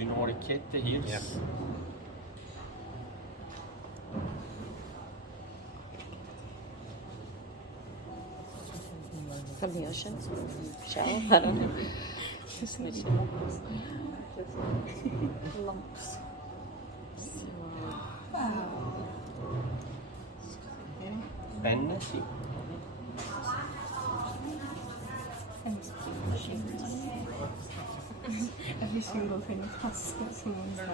you know orecchiette here? Yeah. From the ocean? Shell? I don't know. Just lumps. Penne, sì. Every single thing costs someone's time.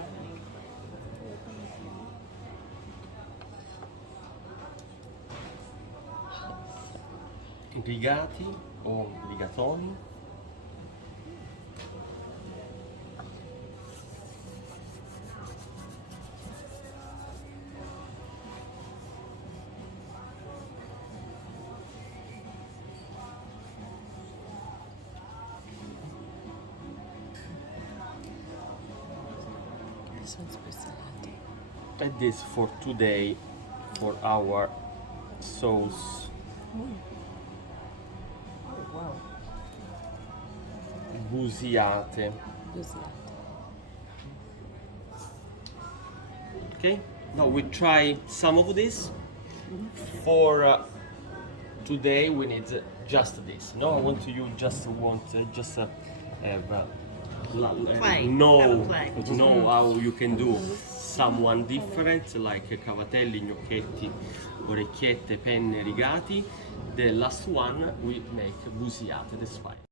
Rigati o rigatoni. This one's salato. And this for today for our sauce. Wow. Busiate. Okay, now we try some of this. For today we need just this. No, I want you just have Play. know Have a play. know how you can do someone different, like cavatelli, gnocchetti, orecchiette, penne, rigati. The last one we make busiate. That's fine.